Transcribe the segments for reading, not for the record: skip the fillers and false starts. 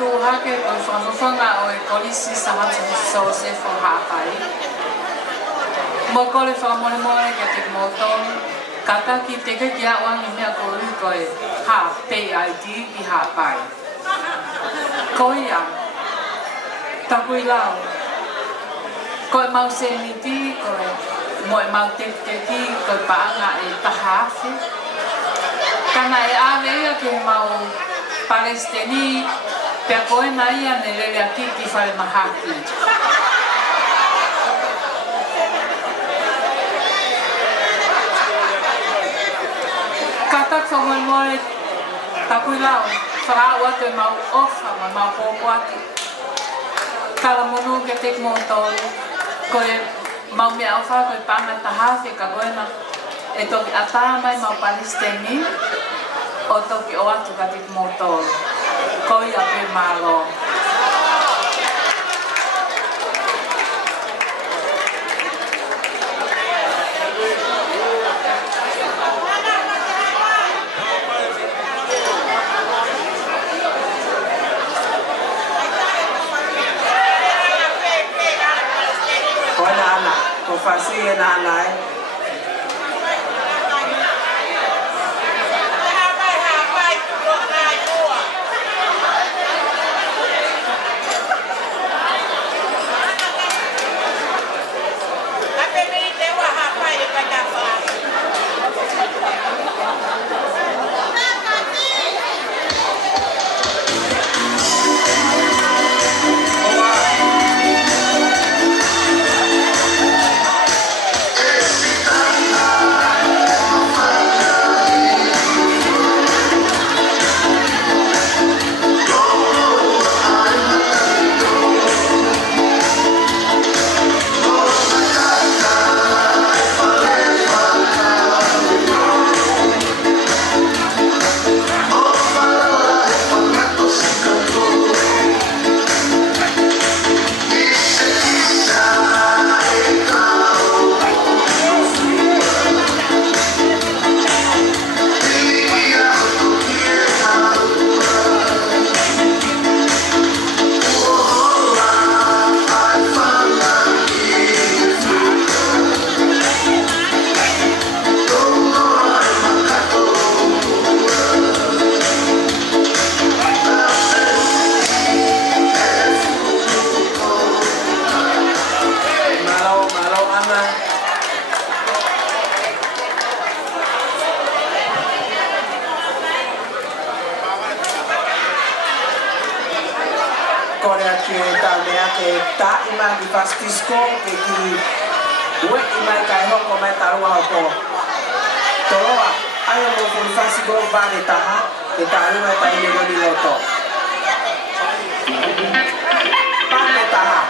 tu hake o whawhawhanga o e kolisi sa hatu so se whahapai. Mo kore whamone more ke te moton, kata ki te ke kia wangi mea ko uko e ha PID i hapai. Ko ia, takui lau. Ko e mau seniti, ko e mo e mau te ki, ko e paanga e tahawhi. Kana e awe ia ke mau Palestini, pea koe na ia ne rere aki ki whare mahaki. Katak whamoe takui lau, whakao atu e mau ofa, ma mau pōpo atu. Kala monu ke te motoru, koe mau mea ofa, koe pānga tahawhi ka koe na e toki ata mai mau Palestini, o toki o atu ka te motoru. Ko ia pe malo. Hola Ana, ko fasi na alai. Ta ima di pastisco e di ue ima kai hoko mai tarua hoko toloa ayo mo kun fasigo bane taha ke tarima tai lego di loto bane taha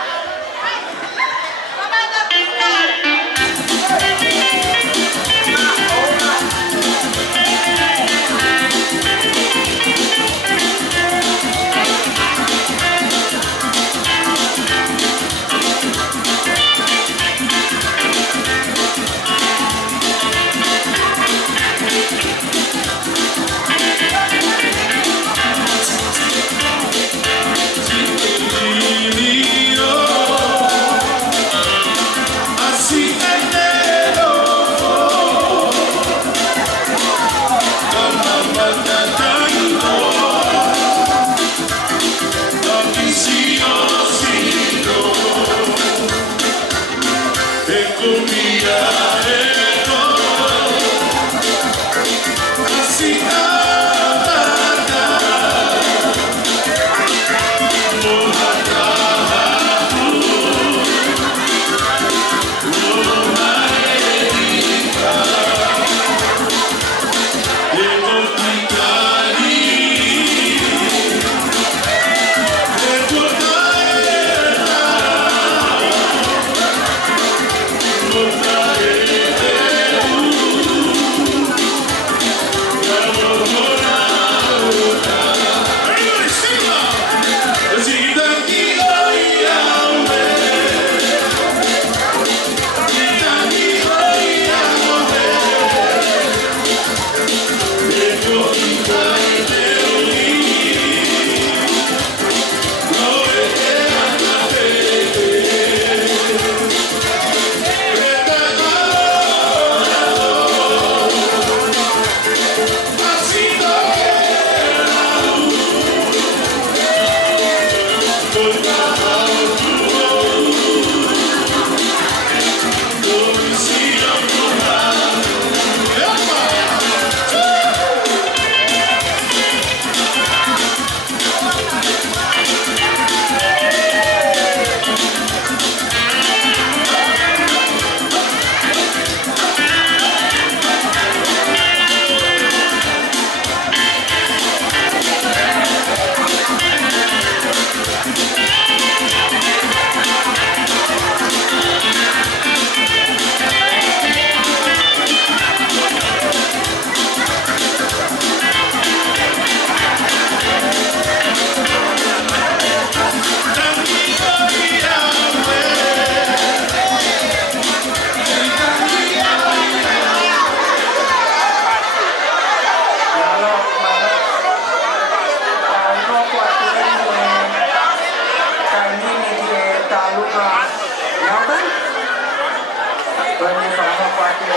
parte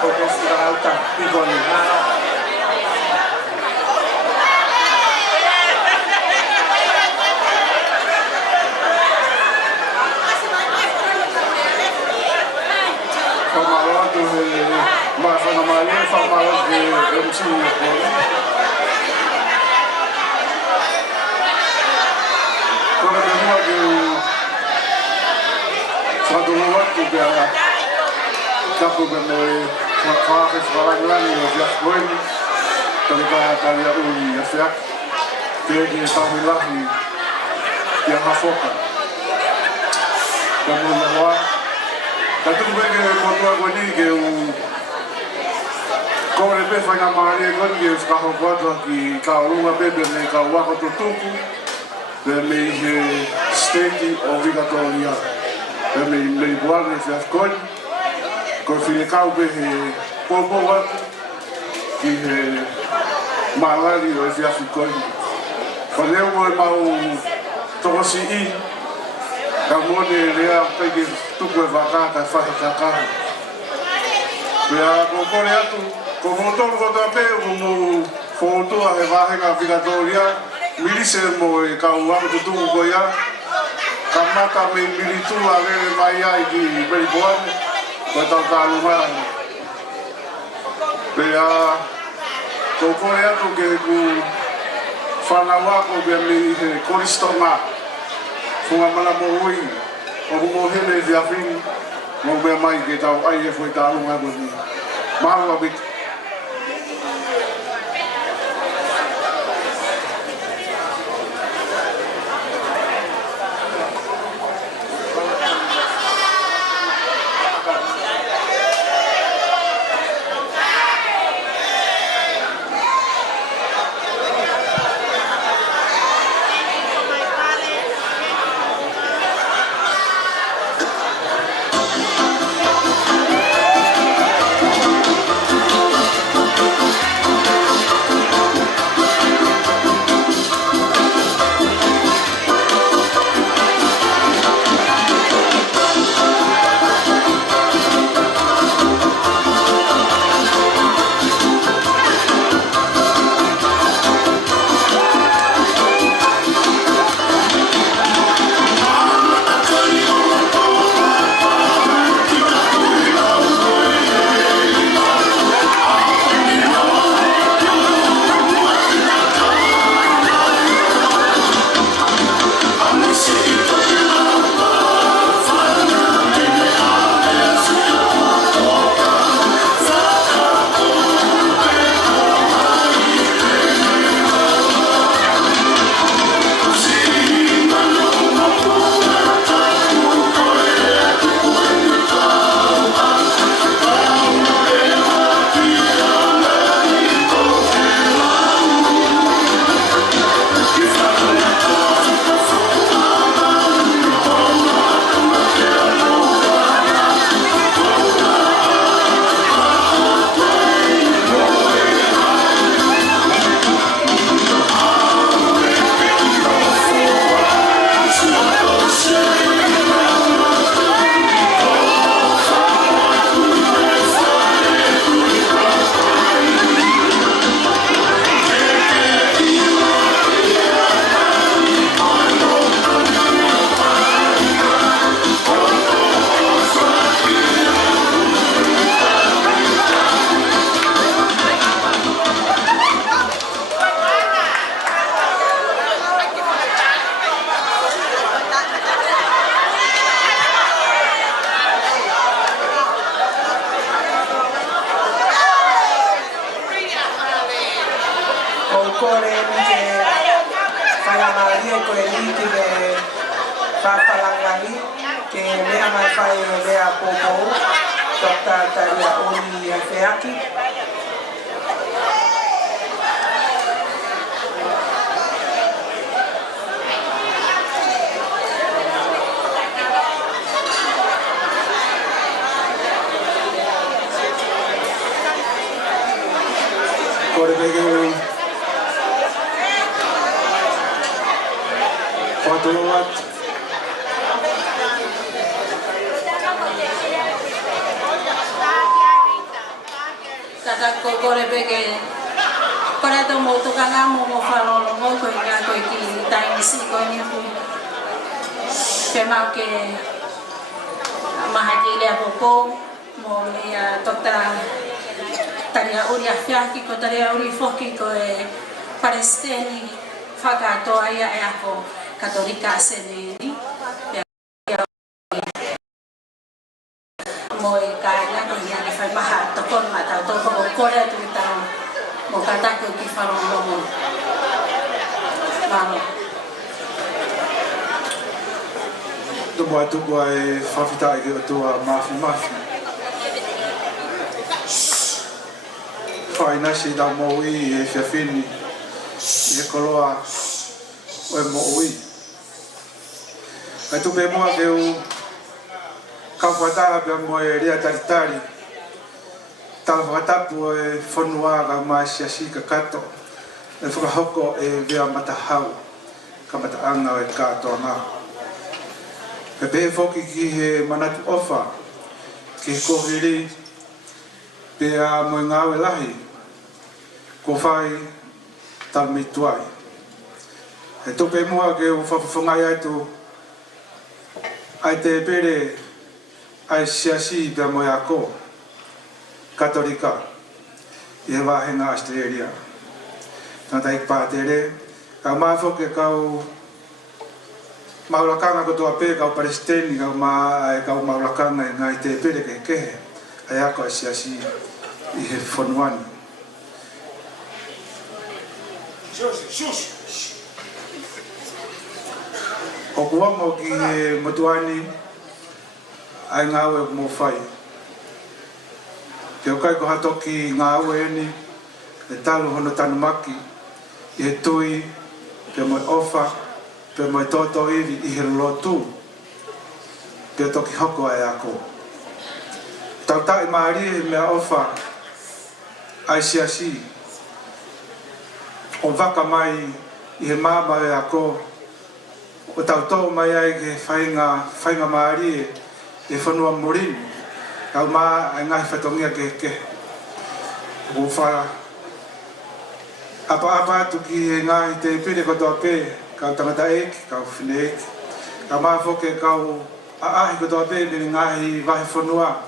profesional tak pigoni. Famaloto mas na maioria famaloto de MC quando eu vou quando eu vou para capo bem faz falar lá no já foi também para a uni já que está lá e a foca como lá tanto que quando eu vou que eu como ele faz na maioria quando eu estou com aqui calma bebê nem calma com tudo de me state obrigatória de me guarda esse ascolto com ficar bem pouco que malaria esse ascolto quando eu vou mal tosse Kamone lea pegi tuku e wakaka whahi kakaha. Pea kokore atu, ko motoru ko tape o mo whautua he wahenga whikatoria, milise mo e kauamu tutuku ko ia, ka mata me militua lele mai ai ki Meripoane, ko tau tālu marani. Pea kokore atu ke ku whanawako ke mi he koristonga, Funga mana mo ui, o mo hele de afin, mo me mai que tau ai e foi talo nga boni. Malu abit. kata ko kore peke kore to mo to kanga mo whalolo mo ko inga ko ki taingi si ko ni fu pe mau ke mahaki le popo mo me tota taria uri afiaki ko taria uri foki ko e palestini whakatoa ia e ako katolika seneni mo e kaina ko ia ni fai maha to kon mata to ko kore tu ta mo kata ko ki falon mo vamos do mo tu ko e fafita e to mafi fai na si da mo i e fini e koloa o mo i ai tu be mo ke o Kawata be mo e ria taritari tal vata po e fonua ga masia si ka kato e fuka hoko e vea matahau ka mata anga e kato na e be foki ki he manatu ofa ki kohiri pe a mo ngawe lahi ko fai tal mituai e to pe mo ke o fafonga ia tu ai te pere ai siasi da moyako katolika e vahenga Australia tanta ik patere ka mafo ke kau maulakanga ko to ape ka palestini ka ka maulakanga ngai te pere ke ai ako siasi i he fonwan o kuamo ki motuani ai ngawe mo fai te okai ko hatoki ngawe ni e talo hono tanu maki e tui pe mo ofa pe mo toto ivi i he lotu pe toki hoko ai ako tau tai maari me ofa ai siasi o vaka mai i he mama e ako o tau tau mai ai ke whainga maari e whanua morin kau maa ai ngai whatongia ke o wha apa atu ki ngai te pire kotoa pe kau tangata eki, kau whine eki kau maa whoke kau aahi kotoa pe me ngai wahi whanua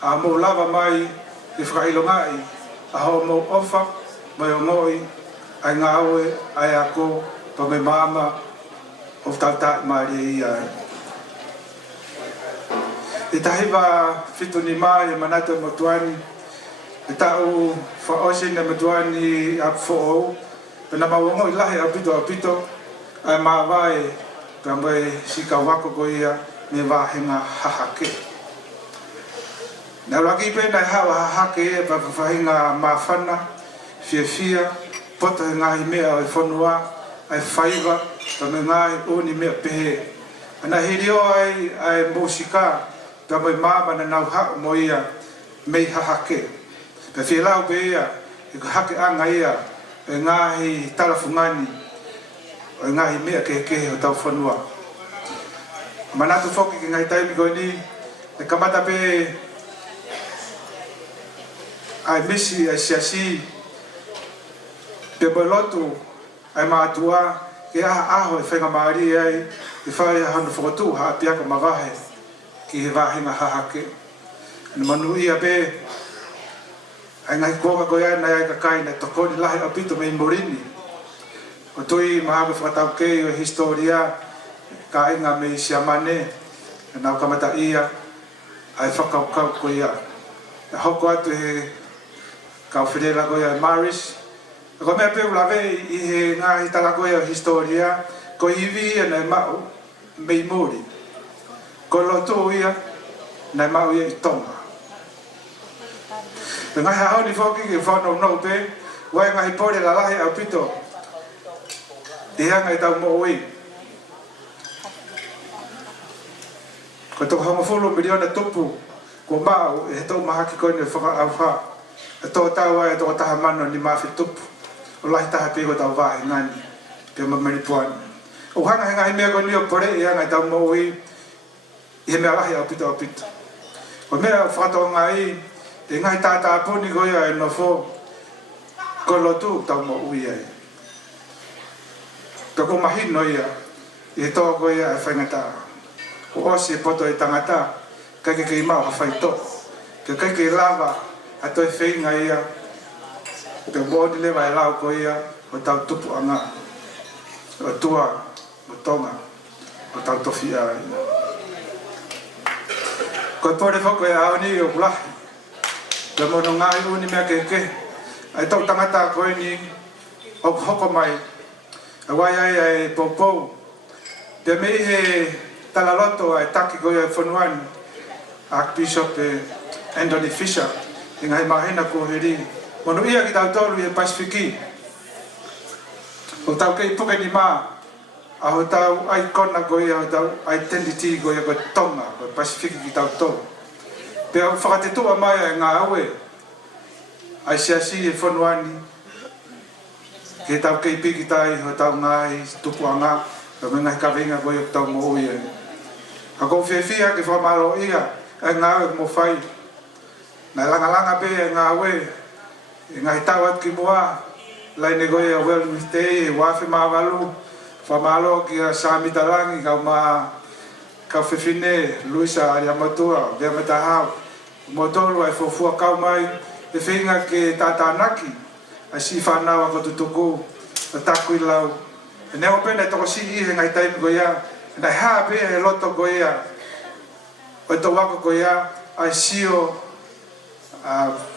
a mo lava mai e whakailo ngai a ho mo ofa mai o moi ai ngawe ai ako pa me mama o tautai maari ai e tahiwa fituni mai e manatu e motuani e tau whaosin e motuani a fo'ou pena mawongo i lahi apito ai mawai ka mai sika wako ko ia me wahenga hahake na laki pena hawa hahake e pa whahinga mawhana fia poto e ngahi mea e whanua ai whaiva pa me ngai uni mea pehe ana hirio ai musika ta mai mama na nau ha mo ia mei hahake pe filau pe ia e hake anga ia e ngahi talafungani e ngahi mea ke o tau whanua manatu foki ki ngai taimi ko ni e kamata pe ai misi ai siasi pe bolotu ai maatua ke aho e whenga maari ai e whai hanu whakotu ha piaka mawahe ki he wahinga hahake. Ni manu ia pe ai ngai koka ko ia nai ka kai na tokoni lahi apito me morini. O tui mahaga whakatau kei o historia ka inga me siamane na kamata ia ai whakaukau ko ia. Hoko atu he kau whirela ko ia Maris. Ko mea pe ulawe i he ngā hitala ko ia historia ko hivi e nei mau mei mori. Ko loto ia, nei mau ia i tonga. E ngai hao ni whoki ki whanau nau pe, wai ngai pore la lahi au pito. I hanga i tau mo ui. Ko toko hamafulu miliona tupu, ko mau e he tau mahaki koe ni whaka au wha. E tō tau ai e tō taha mano ni mawhi tupu. O lahi taha pego tau wahi ngani, pe mamani puani. O hanga he ngai mea koe ni o pore i hanga i tau mo ui, i he mea lahi au pito. O mea whakatoa ngai, e ngai tata puni ko ia e no fo ko lotu tau mo ui ai to ko mahino ia e to ko ia e whaingata o osi poto e tangata kai ke mau ha whaito ke kai ke lava a to e whainga ia te mōni lewa e lau ko ia o tau tupu anga o tua o tonga o tau tofi a ia ko pore foko e aoni o kulahi te mono ngai uni mea keke ai tau tangata ko ni o hoko mai a wai ai e popou te mei he talaloto ai taki ko ia whanuani Archbishop Anthony Fisher i ngai mahena ko heri mono ia ki tau tolu e Pasifiki o tau kei puke ni maa a ho tau ai kona ko ia ho tau identity ko ia ko tonga ko Pasifiki ki tau tolu pe au whakatetua mai e ngā aue ai siasi e whanuani ke tau kei piki tai ho tau ngai tupuanga ka mengai kawenga ko ia tau mo ui e a ko whiawhia ke whamaro ia e ngā aue mo whai nai langa be e ngā aue e ngai tau at ki mua lai ne goe a well with day e wafe maawalu whamalo ki a Samitalangi kau maa kau whiwhine Luisa Ariamatua vea matahau motolu ai fofua kau mai e whinga ke tātānaki a si whanau a kotutuku a taku i lau e neo pene toko si i he ngai taimi goea e nai haa pe he loto goea o to wako goea ai sio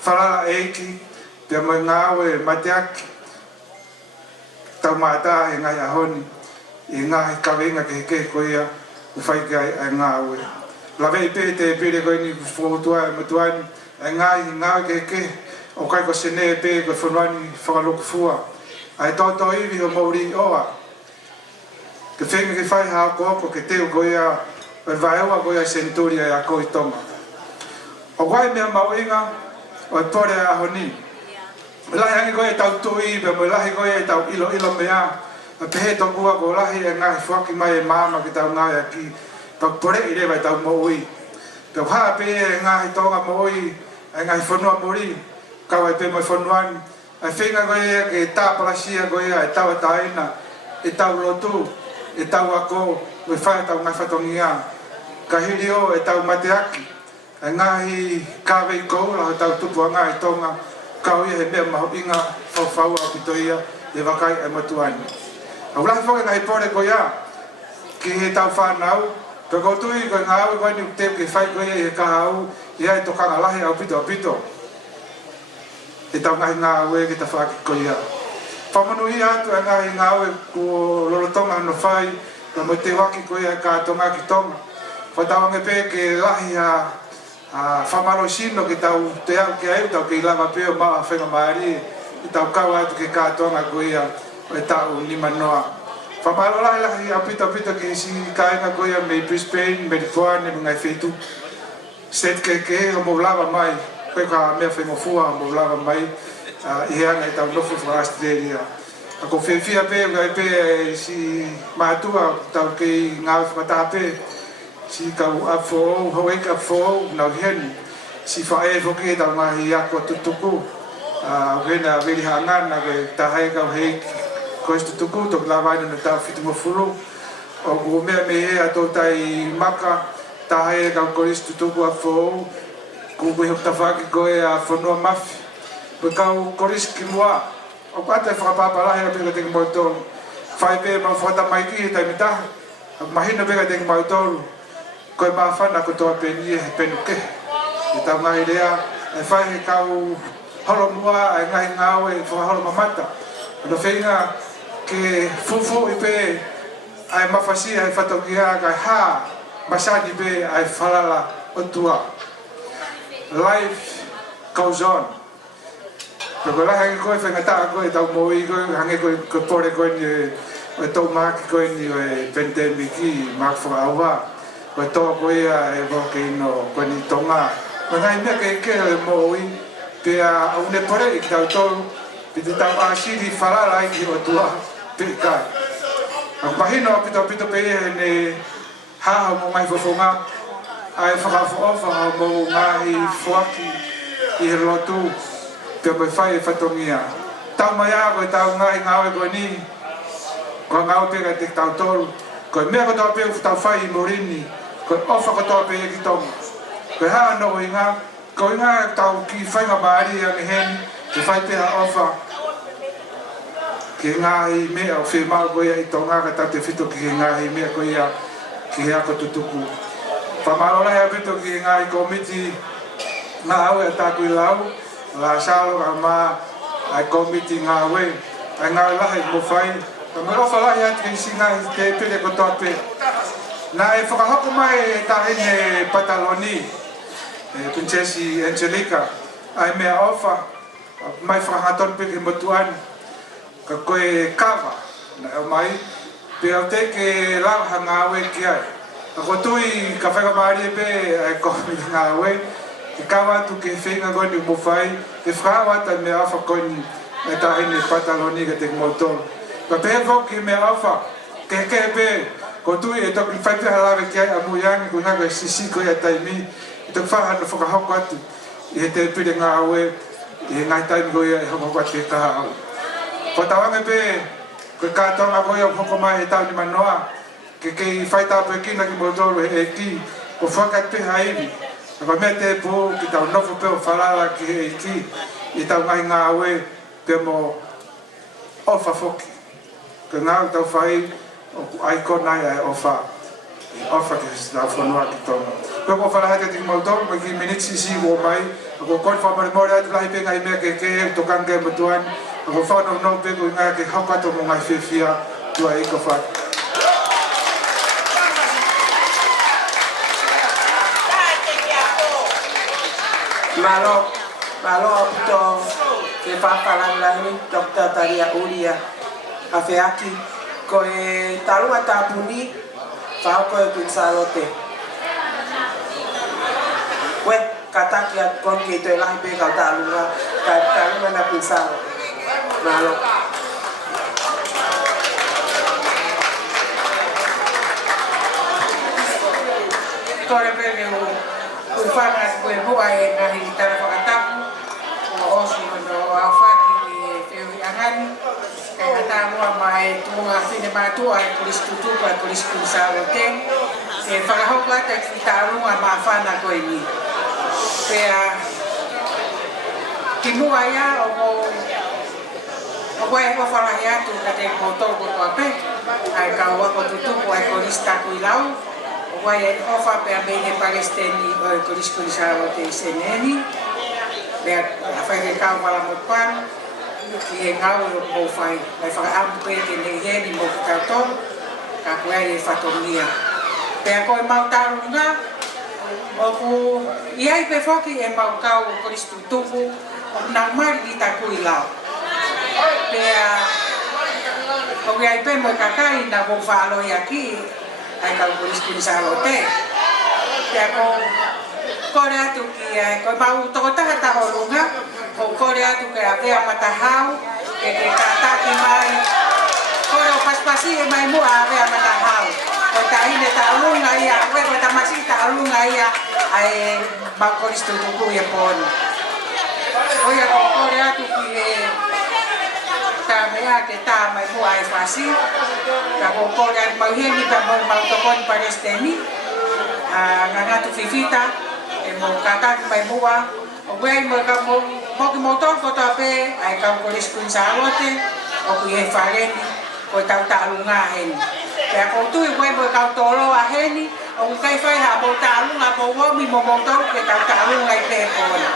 whalala eiki te mai ngāwe mateaki tau mātā e ngai ahoni e ngai kawenga ke heke koea u whaike ai ngāwe lawe i pē te pere koe ni whotua e matuani e ngai ngāwe ke heke o kai ko sene e pē koe whanuani whakaloku fua ai toto iwi o mauri oa ke whenga ke whai hao koko ke teo koea e vaewa koea senturia e a koi tonga o wai mea mauinga o e pore a honi lahi angi koe tau tui pe mo lahi koe tau ilo mea a pehe tokua ko lahi e ngahi whaki mai e mama ki tau ngai aki tau pore i rewa tau moui pe haa pe e ngahi tonga moui e ngahi whanua mori kau e pe mo whanuani e whenga koe ke tā palasia koe e tau a taina e tau lotu e tau ako e whai tau ngai whatongia ka hiri o e tau mateaki e ngahi kawe i koura o tau tupu a ngai tonga kau ia he mea maho inga whau a pitoia e wakai e matuani. Au lahi whaka ngai pore ko ia ki he tau whanau pe koutui ko ngā aue koe ni teo ke whai koe e kahau ia e tokanga lahi au pito e tau ngahi ngā aue ke ta whaki ko ia. Whamanu ia atu e ngahi ngā aue ko lolotonga no whai ka mo te waki ko ia ka tonga ki tonga whatawange pe ke lahi whamaro sino ki tau te au ki au tau ke ilama peo maa whenga maari i tau kau atu ke kātonga ko ia o e tau lima noa. Whamaro lahi a pita ki si kāinga ko ia me Brisbane, me Rituane, me ngai whetu. State ke o mo lava mai, koe ka mea whenga fua o mo lava mai i heanga i tau nofu wha Australia. A ko whewhia pe ngai pe si mātua tau ke ngā whakata pe si kau afo hoek afo na hen si fa e foke ta mai ako tutuku vena veli hangana ke ta hai kau he ko tutuku to lava na ta fitu mo fulu o go me e ato tai maka ta hai kau ko tutuku afo ku go ta fa ki go e afo no maf ko kau ko ki moa o pata fa pa la he pe te mo to fa pe ma fota mai ki ta mita mahina pe te mo to koe mawhana ko toa peni e penuke. I tau ngai rea, e whai kau holo mua, e ngai ngāwe, e whakaholo mamata. Ano whenga ke fufu i pe, ai mawhasia e whatokia, kai hā, masani pe, ai whalala o tua. Life goes on. Pero lahi koe whenga taa koe, tau moi koe, hange koe pore koe ni, e tau maki koe ni, e pandemiki, mak whakaawa. Koe toa koe e woke ino koe ni tonga. Koe ngai mea ke e moui, pe a une pore i ki tau tolu, pe te tau asiri whalala i ki o tua, pe kai. Ako mahino a pito pe e ne haha mo mai fofonga, ai whakawha mo ngahi fuaki, i he lotu te mai whai e whatongia. Tau mai a koe tau ngai ngāwe koe ni, koe ngau pēka te tau tolu, koe mea koe tau pēka tau whai i morini, koe ofa koe tau pēka ki tonga. Koe haa no i ngā, koe ngā tau ki whainga maari a me heni, te whai pēha ofa, ki ngā i mea o whemau koe i tonga ka tau te whito ki ngā i mea koe ia ki he ako tutuku. Whamarora hea whito ki ngā i komiti ngā au e tāku i lau, la salo ka mā ai komiti ngā we, ai ngā lahi mo whai, ka me ofa lahi ati ki si ngā i te pere ko toa pe. Nā e whakahoko mai e tā ene Pataloni, Princesi Angelica, ai mea ofa, mai whakahaton pe ke motuani, ka koe kawa, na eo mai, pe au te ke lauha ngā we ki ai. Ka kotui ka whaika maari e pe ai komiti ngā we, ke kawa atu ke whenga koni mo whai, ke whakawata mea awha koni e tā ene Pataloni ka te moutoro. Ka pehe whoki mea awha, ke pe, ko tui e toki whaipe halawe ki ai a muiangi ko hanga sisi ko ia taimi, e toki whahana whakahoko atu, i he te pire ngā aue, i he ngai taimi ko ia e hoko atu e kaha au. Ko tawange pe, ko kātonga ko ia hoko mai e tau ni manoa, ke kei whaitapu e kina ki moutoro e ki, ko whakat pe haiwi, ka mea te pō ki tau nofo pe o whalala ki he ki, i tau ngai ngā aue, pe mo ofa whoki. Ka ngā tau whai, ai kona ai ofa ke tau whanua ki tonga. Koe ko whalaha te tiki mautoro, mai ki minitsi si o mai, ko koi whamare mori atu lahi pe ngai mea ke tokanga e matuani, ko whanau nau pe ko ngai ke haukato mo ngai whiwhia tua e ka whaki. Malo apito ke whakalang lahi, Dr. Taria Uria, a whiaki, ko e tarunga tāpuni, whao koe Pinsalote. We, kataki at konki ito e lahi pe kau tarunga na Pinsalo. Malo. Kore pere o whangas koe hoa e ngahi tara whakatapu, o osu no awhaki e whiu angani, kei hata mua mai tuunga whine mātua e polis tutuku e polis Pinsalote, e whakahoko ata ki tarunga mā whana koe ni. Pea, ki mua ia o koe e whawharahi atu ka te kōtoro kotoa pe, ai ka wako tutuku ai polis taku i lau, Wai e ofa pe a bene Palestini o e polis Pinsalote i seneni, lea a whai ke kau wala mo pan, ki e ngau e o mo whai, mai whakaamu pe ke nei heni mo ki tautoru, ka koe e whatongia. Pea koe mau tarunga, o ku iai pe whoki e mau kau o polis tutuku, o nau mari i taku i lau. Pea, o iai pe mo kakai na mo whaalo i aki, ai kau polis Pinsalote. Pea ko kore atu ki ai, ko mau tokotaha tahorunga, ko kore atu ke a vea matahau, ke kātaki mai, kore o paspasi e mai mua a vea matahau. Ko tahine taulunga ia, koe ko tamasi taulunga ia, ai mau polis tutuku e poni. Oia ko kore atu ki e ta mea ke ta mai mua e fasi, ka ko kore atu mau heni ka mau tokoni Palestini, ngangatu fifita, e mo kataki mai mua, o wei mo ka moki motor ko ta pe, ai ka polis Pinsalote, o ku e whareni, ko tau ta'alunga heni. Pea ko tui wei mo ka tolo a heni, o ku kai whai ha mo ta'alunga mo womi mo motor ke tau ta'alunga i pe pona.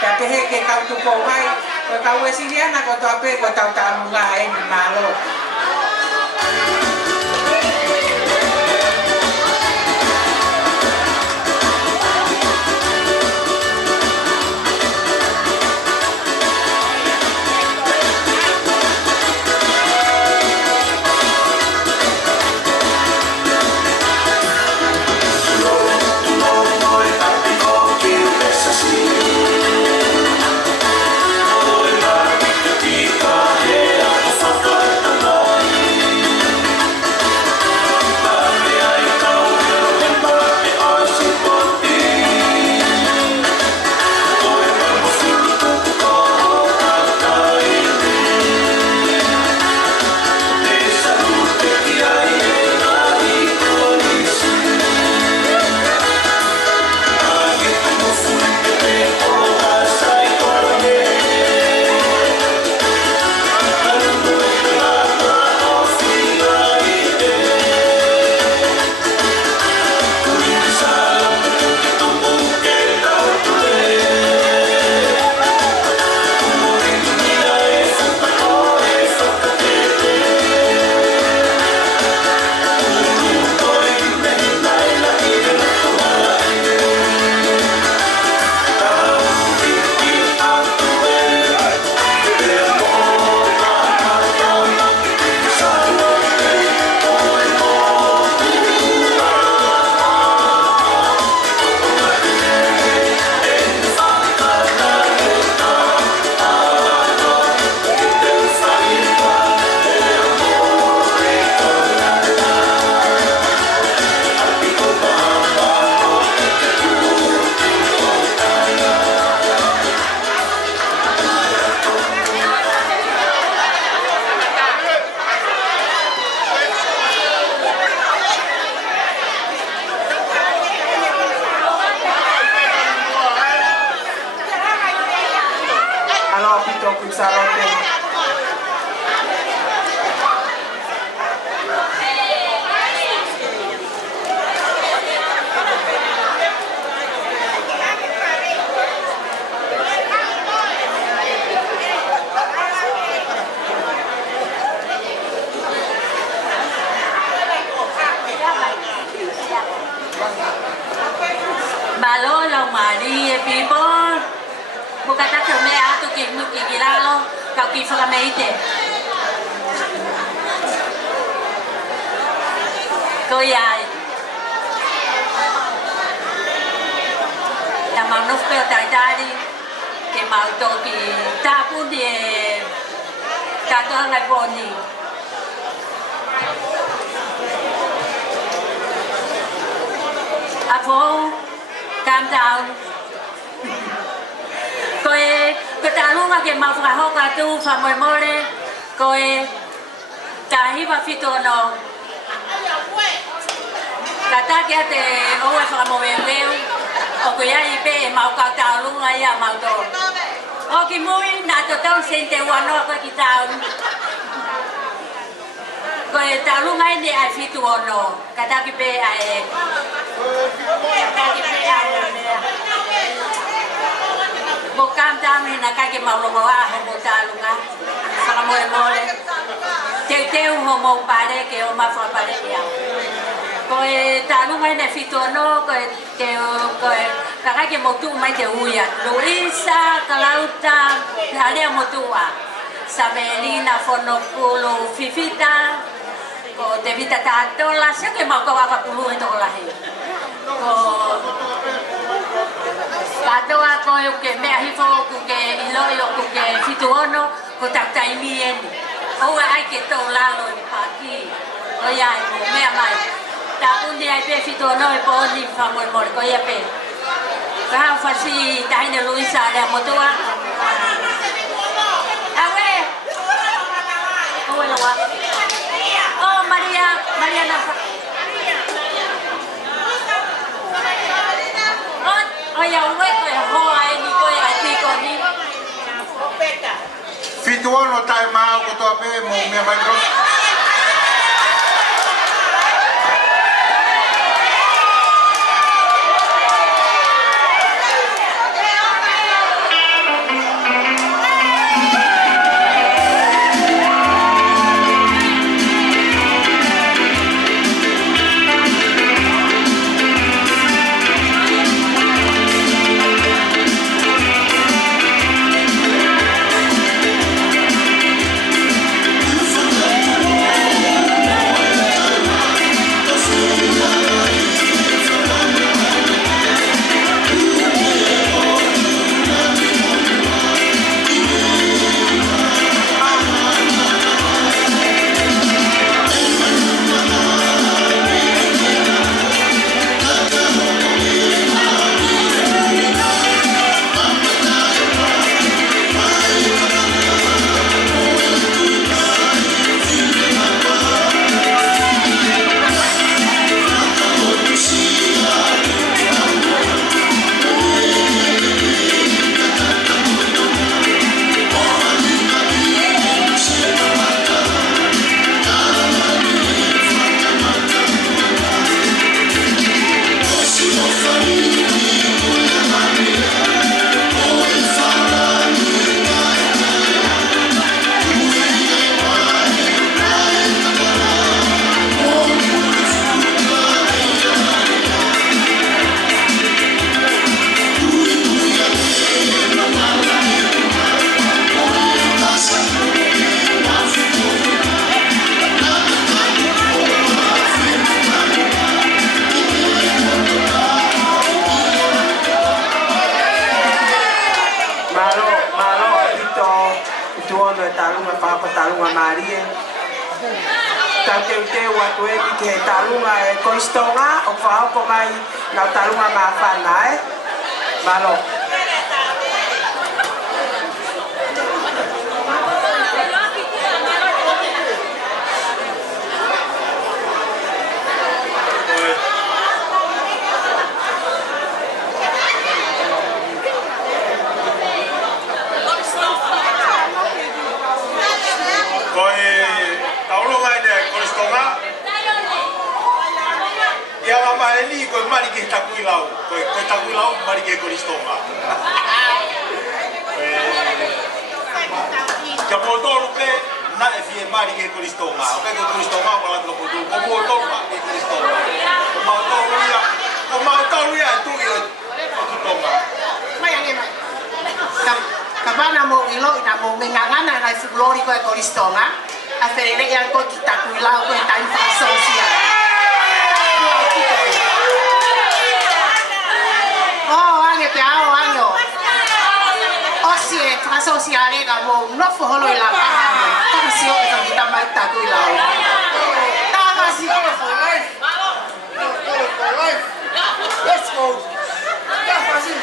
Pea pehe ke kau tuko wai, ko kau e siriana ko ta pe ko tau ta'alunga heni malo. Oi, Maria people. Bukan tak kena atau gila lo kau kisah meite. Kau ya. Yang mau nufel tadi ke mau tu ki tak pun dia tak tahu lagi poni. Apa? Calm down. Cô ta luôn mà cái màu phải học cả tu phải mồi mồi đấy. Cô ta hi vào phi tuần nó. Cả ta kia thì ông ấy phải mồi mèo. Cô ấy bé màu cao tao luôn là ya màu đồ. Ô cái mũi nãy tôi tao xin tiền quan nó cái tao. Cô ta luôn ngay để ai phi tuần nó. Cả ta cái bé ai. Cả cái bé ai. Một cam cam này là cái màu lông màu à một ta luôn á, sao mồi treo treo hồ một bài đây kêu mà phải bài đây kêu, coi ta lúc này phi tuần nó coi kêu coi cả cái một tu mấy kêu uya, Luisa, Claudia, là đây một tu à, Sabelina, Fonopulo, Fifita, coi Devita tato là sao cái màu câu apa puluh itu lah he, Kado ako yung ke me ahifo ko ke iloyo ko ke fituono ko taktay mien. O ay ke to lalo ni pati. O ya mo me amay. Tapon di ay pe fituono e po ni famol mol ko ya pe. Ka fasi tayo na Luisa le mo to a. Awe. O wala wa. Oh Maria na. Ôi giờ quét rồi hỏi đi coi ai đi còn đi. Fituan lo tai mau ko to be mo me mai bro. talunga Maria. Te watu e ki ke talunga e koistonga o whao ko mai na talunga ma whanae. Malo. Ni ko mari ke takuilau ko takuilau mari ke koristonga ya motor pe na e fie mari ke koristonga o ke koristonga wala ko do ko motor ke koristonga ko motor ya tu yo koristonga Mana mo ilo ina mo mengangana na fulori ko e kolistonga. A ferere yang ko kita kuilau ko time fa sosial. Oh, ange pe ao ango. Osi e fa sosiale ga mo no fo holo la pa. Ta si o ko kita mai ta kuilau. Ta ma si o for life. For life. Let's go. Ya fácil.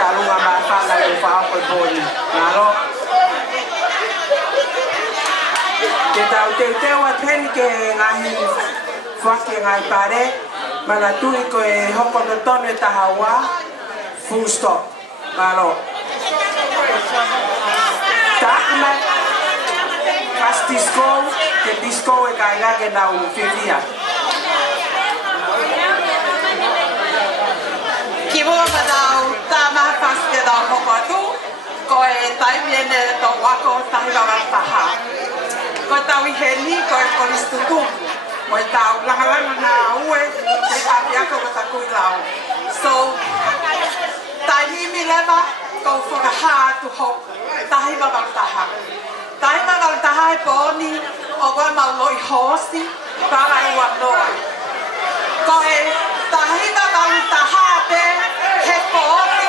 Talunga mafala yung faapo boni. Naro. Kita te wa pen ke ngahi fake ngai pare malatui ko e hoko no tone tahawa full stop. Naro. Takma fast disco ke disco e kaiga ke na u fifia. Kibo badau tama paske da hokatu ko e tai viene to wako tai ba taha ko tau heli ko koristutu ko tau lahalang na uwe e apia ko taku lau so tai mi leva ko for ha to hok tai ba taha poni o ko ma loi hosi para I wa no ko e tai ba taha pe he poni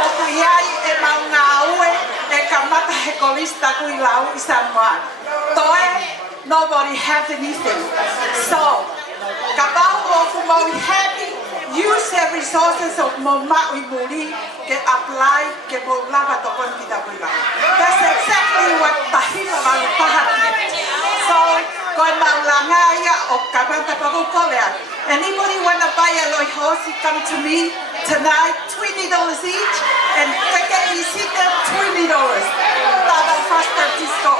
o kuiai e maunga ue e kamata he kolista kui lau I Samoa. Toe, nobody has anything. So, kapau o kumau happy, use the resources of Moma Uimuri ke apply ke mo lava to kon kita kui lau. That's exactly what tahima malu pahat. So, koi maulanga ia o kapanta paku kolea. Anybody want to buy a loi hosi, come to me tonight, $20 each, and take a visita, $20. Tada faster disco.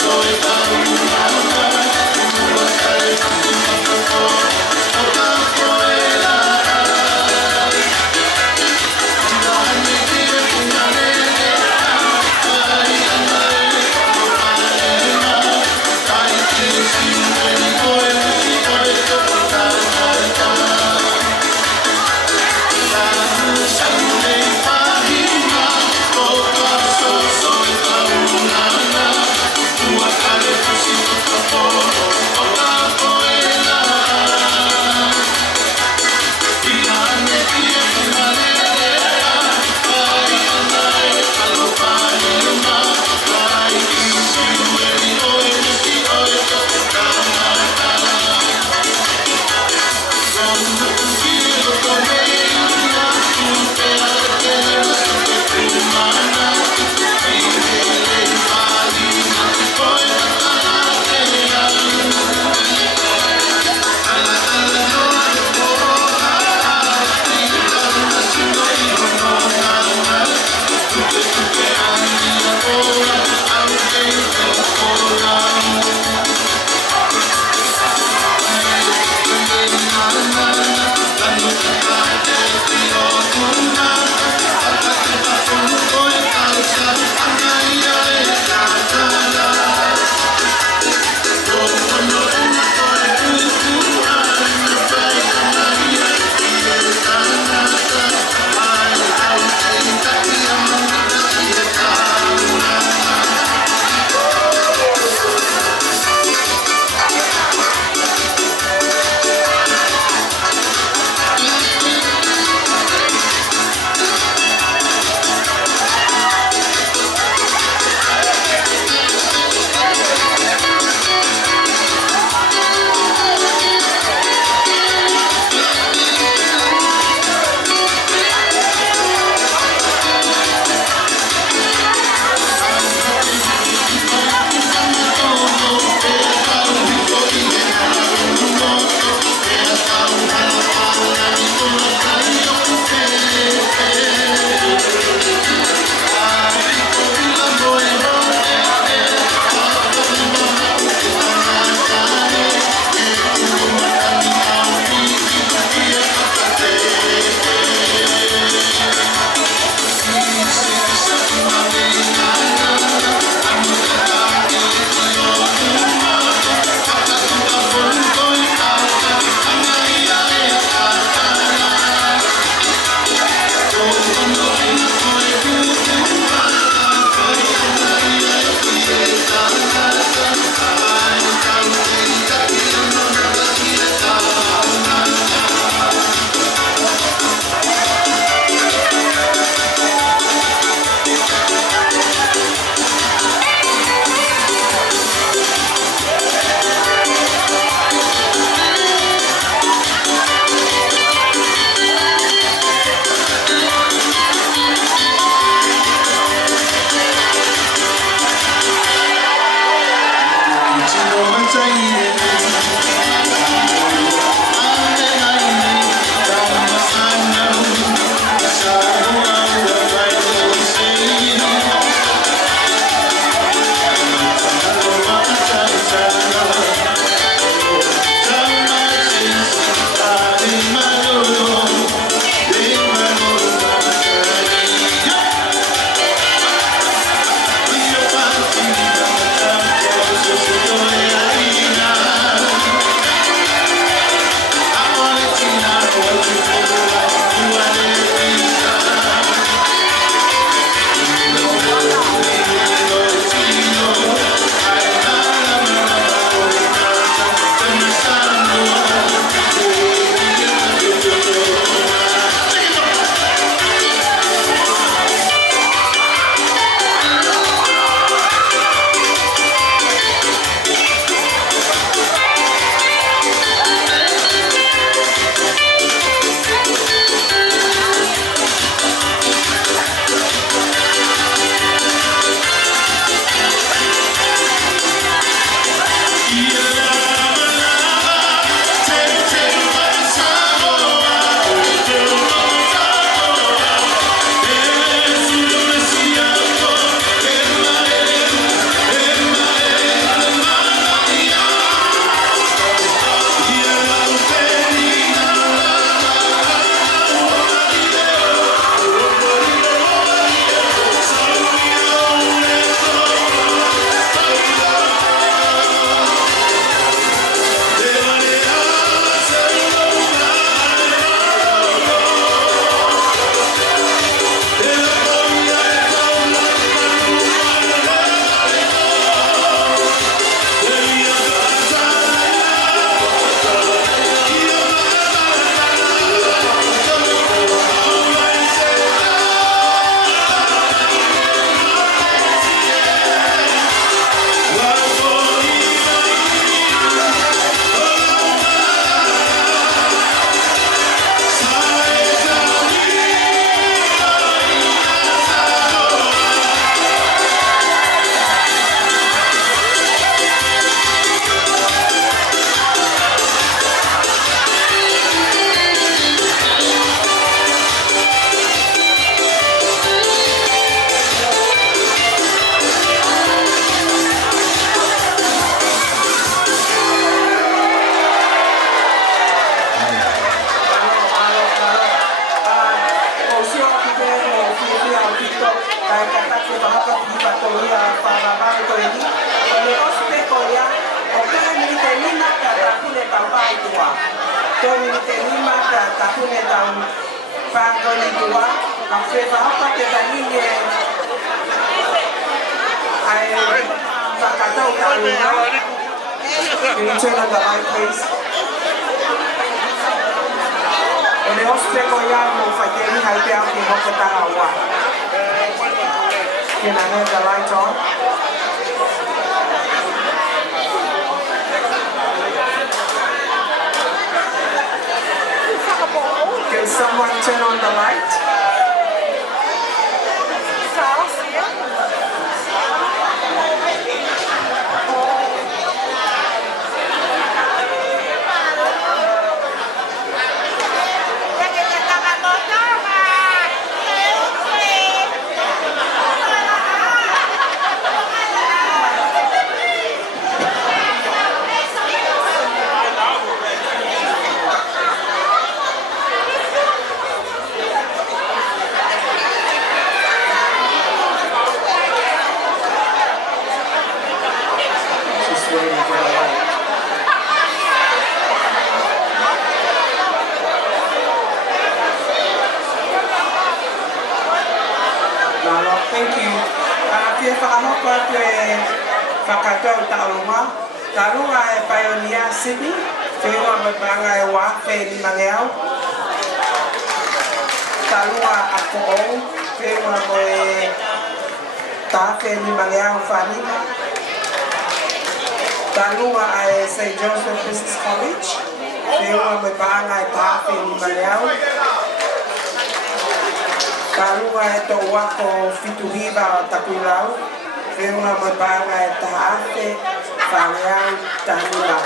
Soy Kai kata ke bahapa di patoria para mare to ini. Ole ospe ko ya. Oke ni te lima kata kule tampai tua. To ni te lima kata kule tam pago ni tua. Kafe bahapa ke tani ye. Ai kata ukaruna. Can you turn on the light, please? Ole ospe ko ya mo fateri halpe ang ni hokata hawa. Can I have the lights on? Can someone turn on the light? Thank you. Pia whakahoko atu e whakatau tauruma. Tarunga e Pioneer Sydney. Whenua me panga e wā, wheni mangeau. Tarunga a Ko'ou. Whenua mo e tā wheni mangeau whanima. Tarunga e St. Joseph Business College. Whenua me panga e tā wheni mangeau. Tarunga e tō wako whituhiwa o Takuilau. Whenua mo panga e tahate, whaneau, tahima.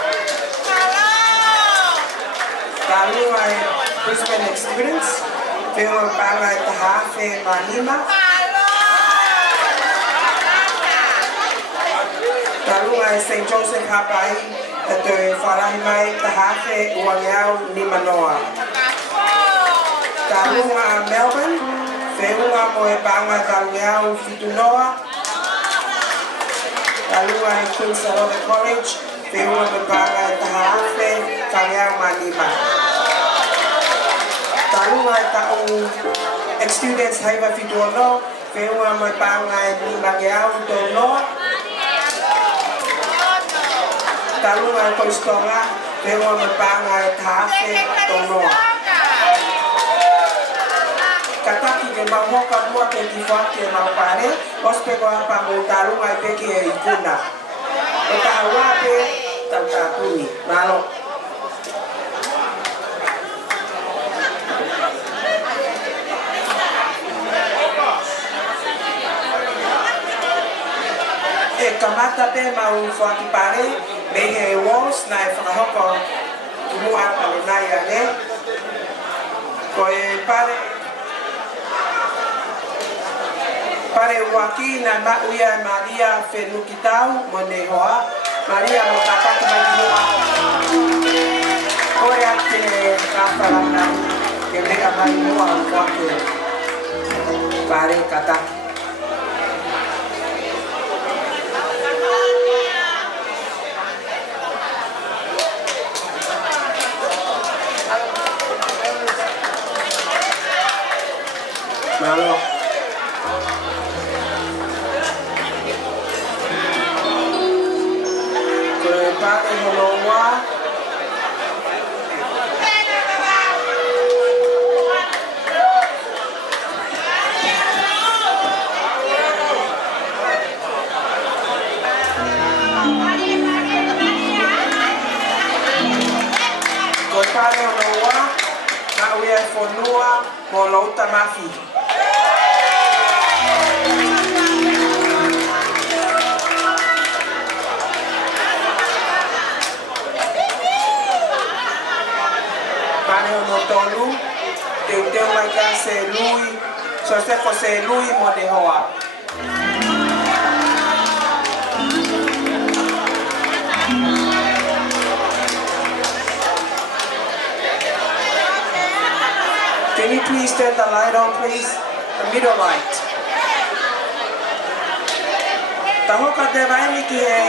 Tarunga e Brisbane Experience. Whenua mo panga e tahate, manima. Tarunga e St. Joseph Hapai. E te wharahi mai tahate, uangeau, ni manoa. Tarunga a Melbourne. Whenua mo e panga tarueau whitunoa. Tarunga e Queen Salome College. Whenua mo panga e tahaafe, whaneau manima. Tarunga e ta'u ex-students haiva whituono. Whenua mo e panga e nimangeau tonoa. Tarunga e Koistonga. Whenua mo panga e tahaafe, tonoa. Kataki ke mahoka dua ke kifake maupare, ospeko apa mo tarunga peke e ikuna. O tawape tautapuni. Malo. E kamata pe mau faki pare, mehe walls na e whakahoko mua palunai ane. Ko e pare Pare waki na mauia Maria Whenukitau mo ne hoa. Maria mo kataki mai hoa. Koe ate kawharana ke mea mai hoa o wake. Pare kataki. Malo. Pare holoa. Koe pare holoa. Na uia e whonua mo lauta mafi. No tonu, te mai ka se lui, so se ko se lui mo de hoa. Can you please turn the light on, please? The middle light. Tahu ka te vai ni ki e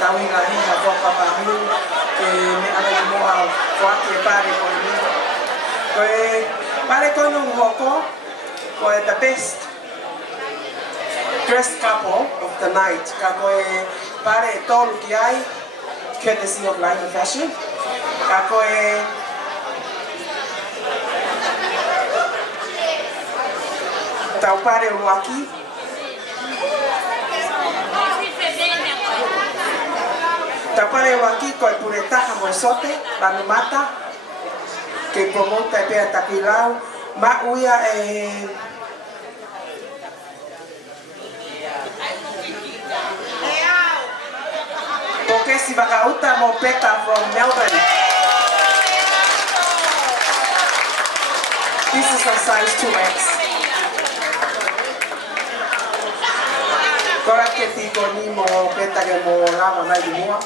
tawi lahi ha foka pahu ke me ala mo au foake pare ko ni ko pare ko no hoko ko the best dressed couple of the night ka ko pare tolu ki ai courtesy of Life and Fashion ka ko tau pare waki Tapare waki ko pureta mo sote la mata que promota pe atakilau ma uya porque si bakauta mo peta from Melbourne. This is a size 2X. Kora ke tiko ni mo peta ke mo lama na di mua.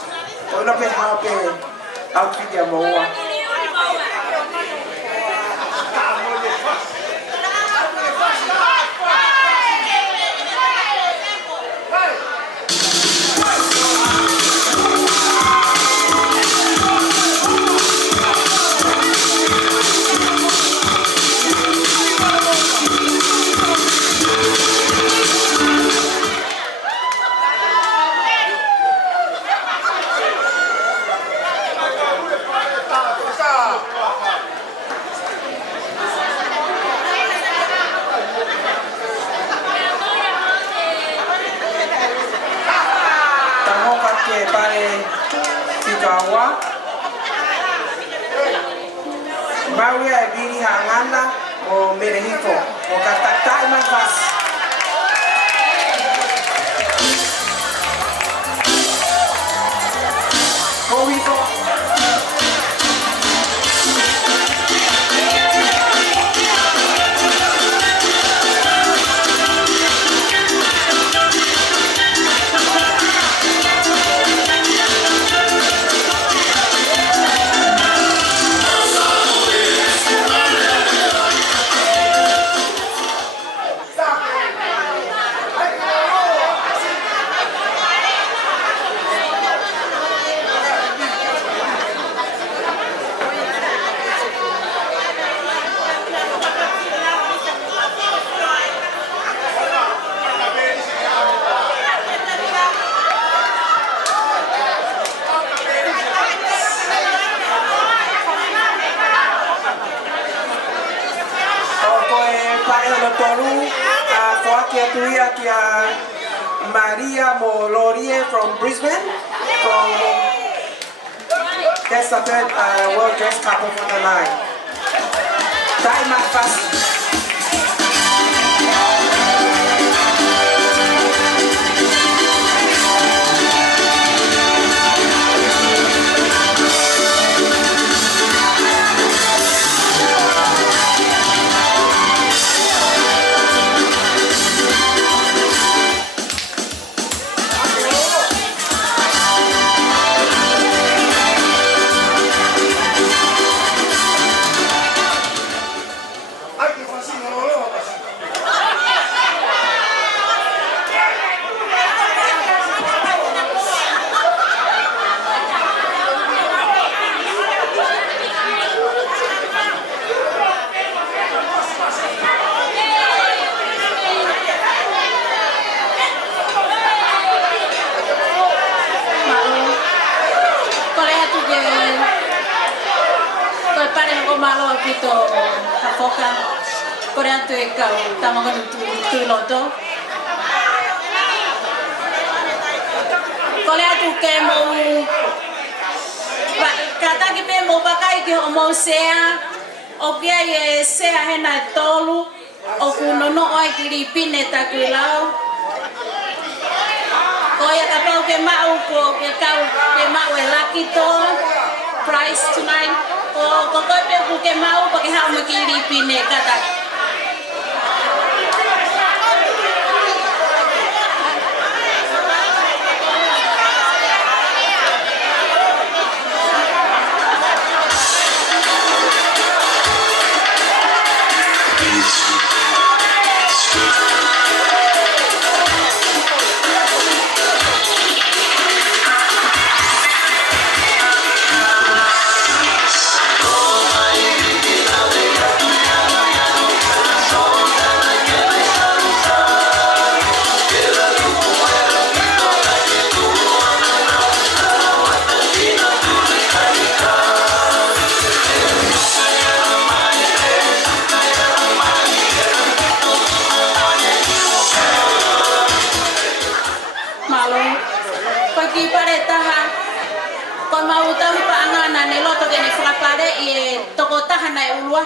Ono pe hape outfit ya mo wa. Maria biri hangana o merehifo o katatai manfas. Kohifo. Maria Molorie from Brisbane. That's the third well-dressed couple for the night. Time at fast. Korea tu kau tamangan tu loto. Korea tu kemo mo pakai ke o mo sea o kia ye sea hena tolu o kunono ai Filipine ta kuilau ko ya ka pau ke mau ko ke kau ke mau e lucky to price tonight o ko ko pe ku ke mau pa ke ha mo Filipine kata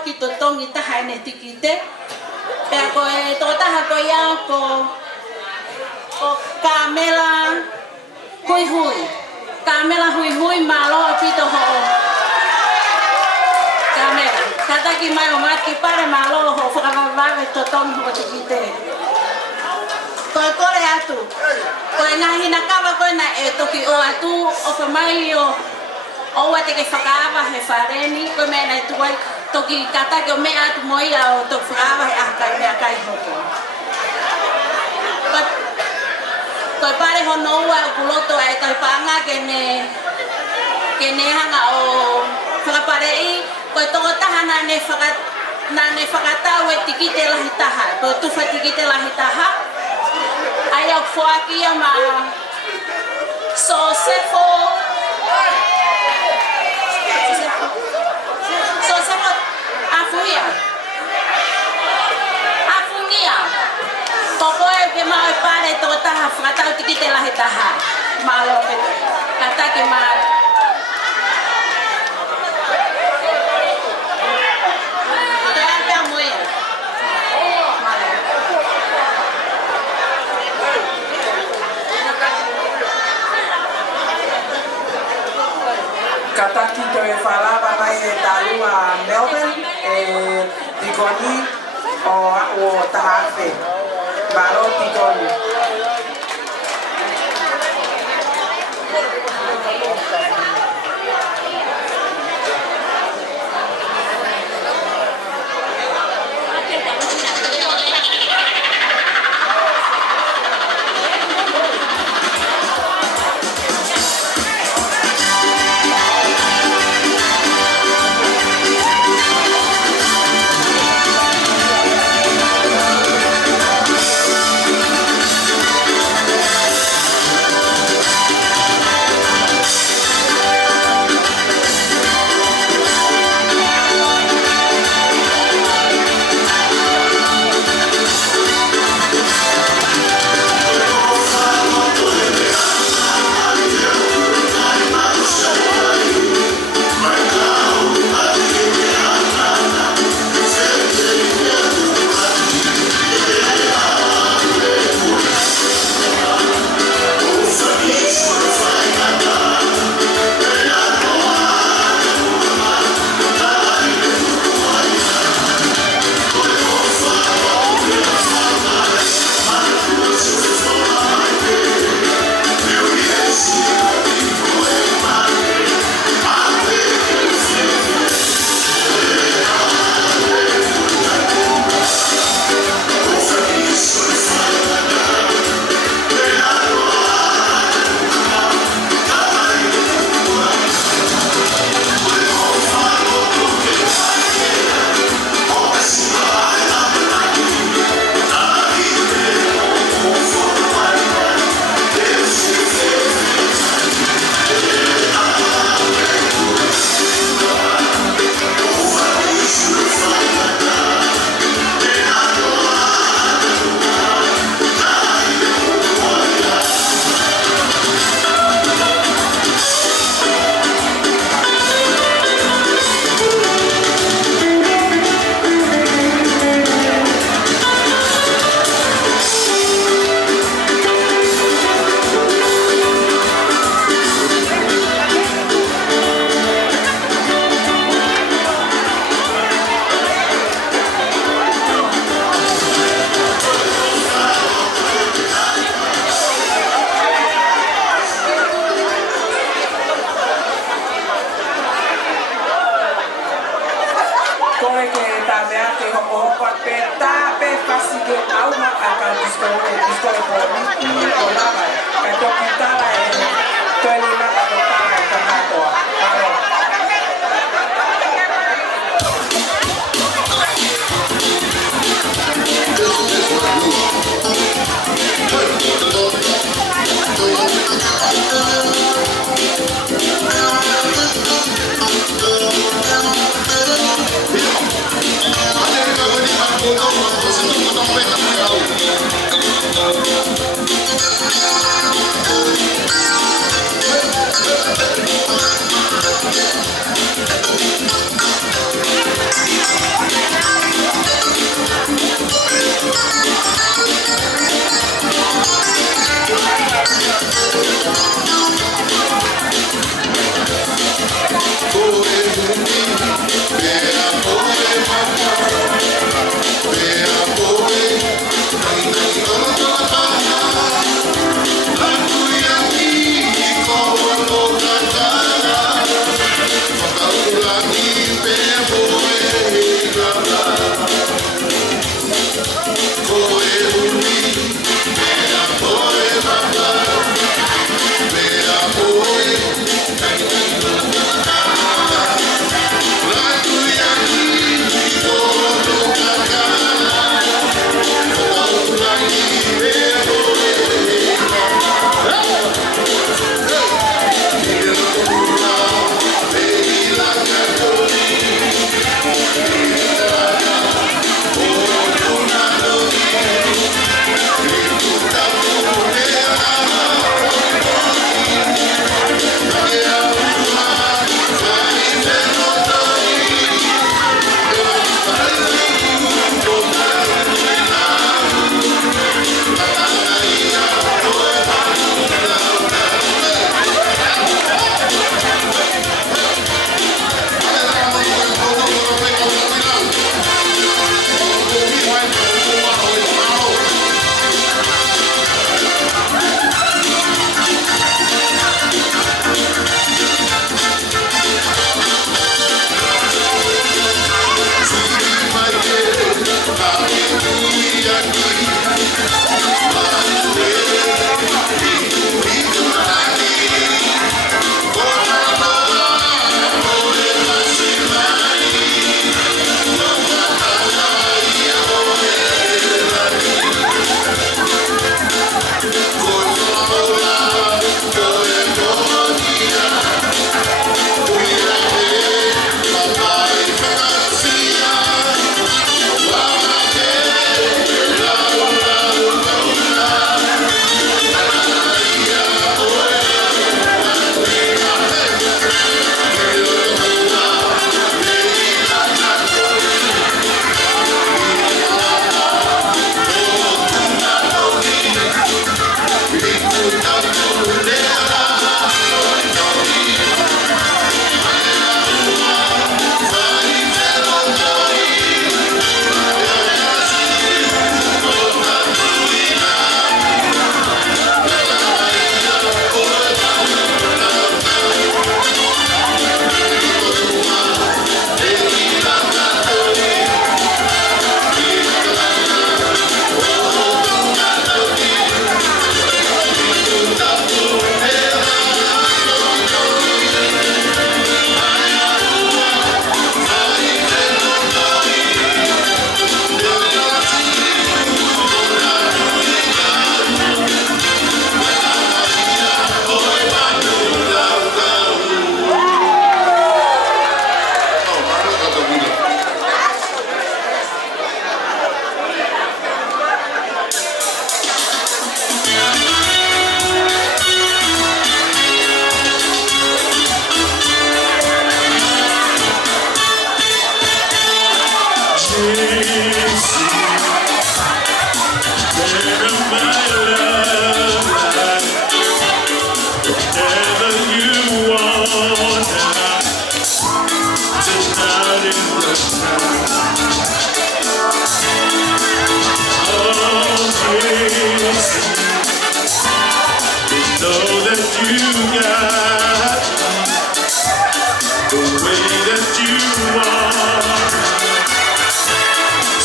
ki to tongi taha ene tikite pe ko e to taha ko ia ko kamela hui malo ki to ho kamela kata ki mai o mati pare malo ho fo ka va to tongi ko tikite ko kore atu ko na hina kava ko na e to ki o atu o fa mai o wa te ke fakava he fareni ko me na tuai toki kata ke me atu moi au to frava e akai me akai hoko ko pare ho no wa kuloto ai tai panga kene hanga o fra pare I ko to tahana ne fakata we tikite la hitaha ko tu fatikite la hitaha ai au foaki ma so sefo afungia kokoe ke mai pare to taha frata tikite la hitaha malo peto kata ke ma kata kita falava mai e talua Melbourne e tikoni o tahafe baro tikoni akan disko poli ikola kai to kita la to ni na ka to ka to aro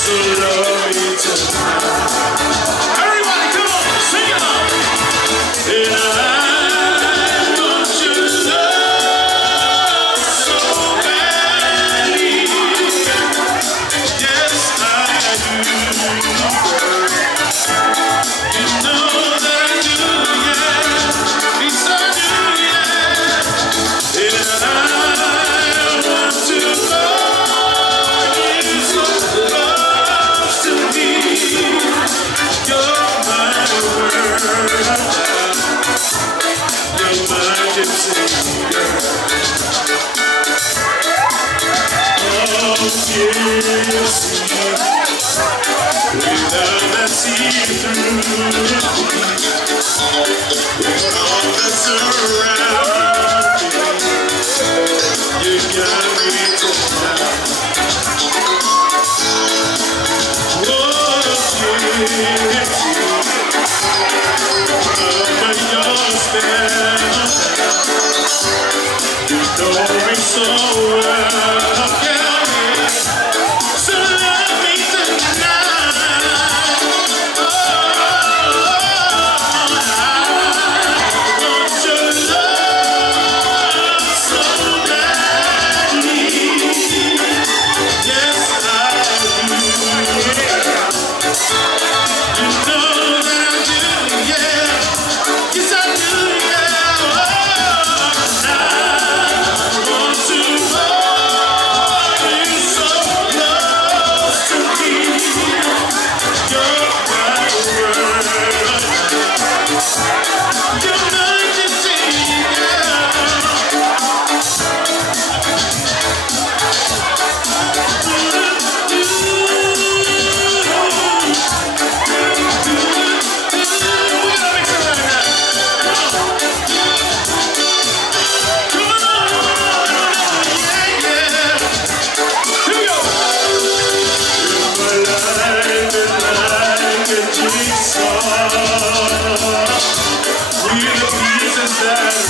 So love me tonight. Oh,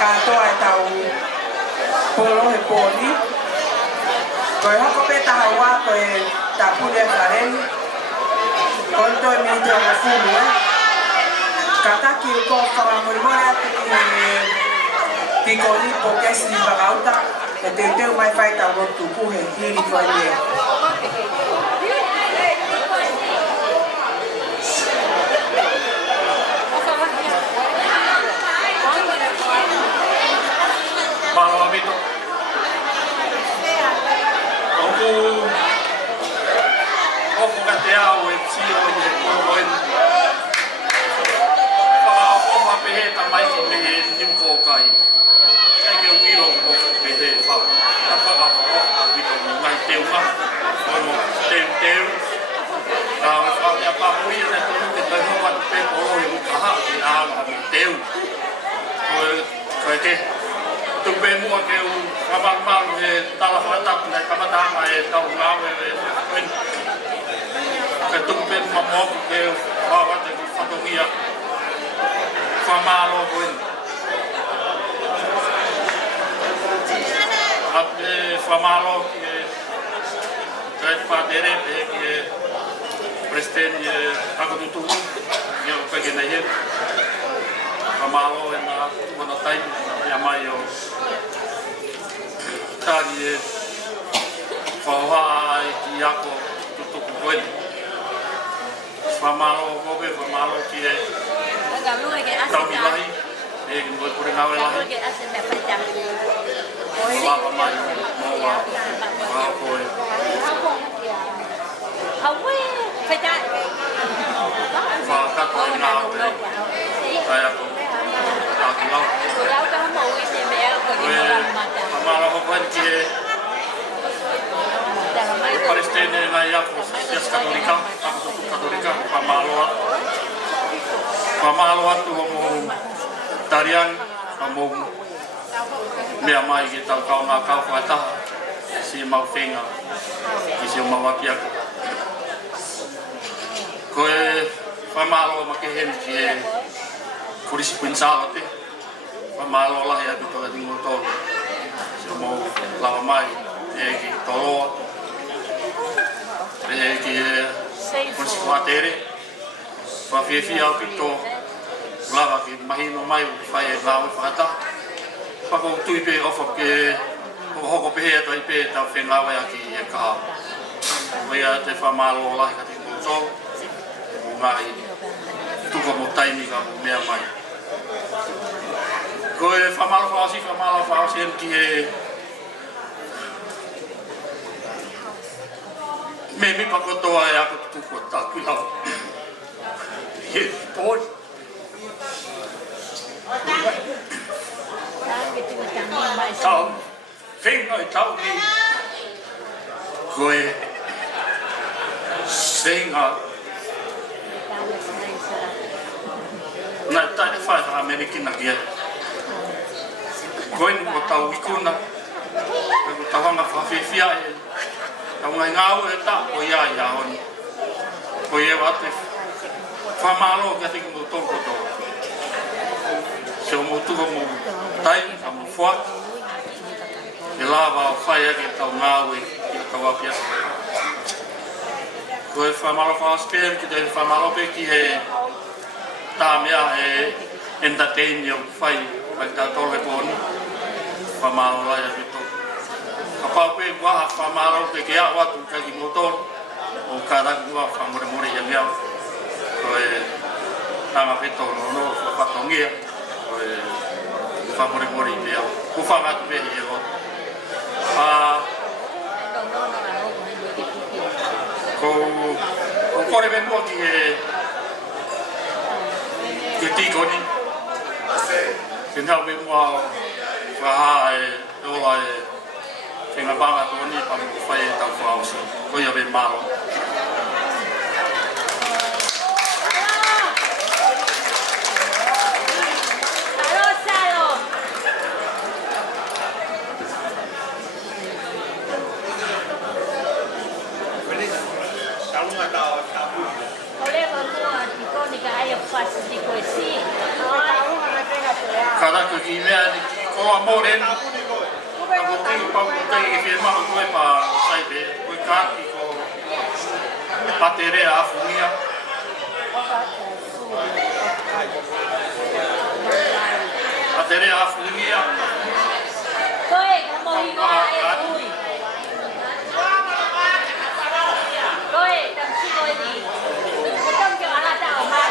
katoa e tau polo he poli. Koe hoko pe tahaua koe tapule e whareni. Koe toi mihite o fulu e. Kataki o ko whakamurimoe atu ki koni po kesi ni whakauta. E te teu mai whai tau rotu kuhe hiri koe lea. Malo abito. Oku kate au e tio e koroen. Whakaopa pehe ta mai ki pehe nimko kai. Kai ke uiro ko pehe whau. Ta whakaopa abito mo ngai teunga. Ono teu. Ta whakea pāhui e tonu te tai hoa tu pe koro e ukaha ki āma mi teu. Koe te tupe mua ke u whamangmang e tala whakatapu nei kamatama e tau ngawe e koen. Ke tupe mua moku ke u whawate ki whatongia whamalo koen. Ape whamalo ki e kai whatere pe ki e Presidente Hakadutuku, eu peguei na rede, Kamalo e na Manatai, na mai o Tari e Whaoha e ki ako Tutuku koe. Whamalo koe, Whamalo ki e Tauki lahi, e ki moi kore ngawe lahi. Whapa mai, moa, whao koe. Whakato e ngā te tai ako Tāki lau. Whamalo hokoen ki e Palestine ngai ako Sias Katolika, Takutuku Katolika, Whamalo atu homo tarian, homo mea mai ki tau kau ngā kau whaitaha, si mau whenga, ki si o mawaki ako. Koe whamalo ma ke hen ki e Kurisi Pinsalo te. Whamalo lahi atu toa tingo tolu. Si o mau lawa mai e ki toloa. E ki e Kurisi Kuatere. Whawhiawhi au pito lawa ki mahino mai o ki whai e lawa whakata. Whako tui pe ofa ke hoko pehe atai pe tau whengawe aki e kaha. Wea te whamalo lahi ka tingo tolu. Ngai tuko mo taimi ka mea mai. Koe whamalo whaosi en ki e me mi pakotoa e ako tuko tāku lau. He pōi. Tau, whenga e tau ni. Koe whenga na tai whai ha Amerikina kia. Koe ni mo tau wikuna. Koe mo tau hanga whawhiwhia e. Tau ngai ngāu e ta o ia i ahoni. Koe e wate whamalo kia tiki mo tōko tō. Se o mo tuho mo tai, a mo whak. E lawa o whai ake tau ngāu e ki tau apia. Koe whamalo whaospēr ki te whamalo pe ki he tā mea e entertain yo whai mai tā tōre pōni. Whamalo lai a pito. Ka pāpe waha whamalo pe ke a watu kaki motor. O kāraku wa whamore more ia mea. Koe nanga pito no whapatongia. Koe whamore more i mea. Ko whamatu pehi e o. Ko kore me mua ki e tikoni. Ke ngau me mua whaha e ola e whenga banga tōni pa mo whai e tau whaosi. Ko ia me malo. Oleva mua, ikonika ai o fasi di poesia. karaka ki mea ni ki koa moren. Ka ko ki pa ko ki fi ma ko pa sai be ko ka ki ko patere a funia. Patere a funia. Koe ka mo hiwa e ui. Koe tam si koe ni. Tam ke ala ta o mai.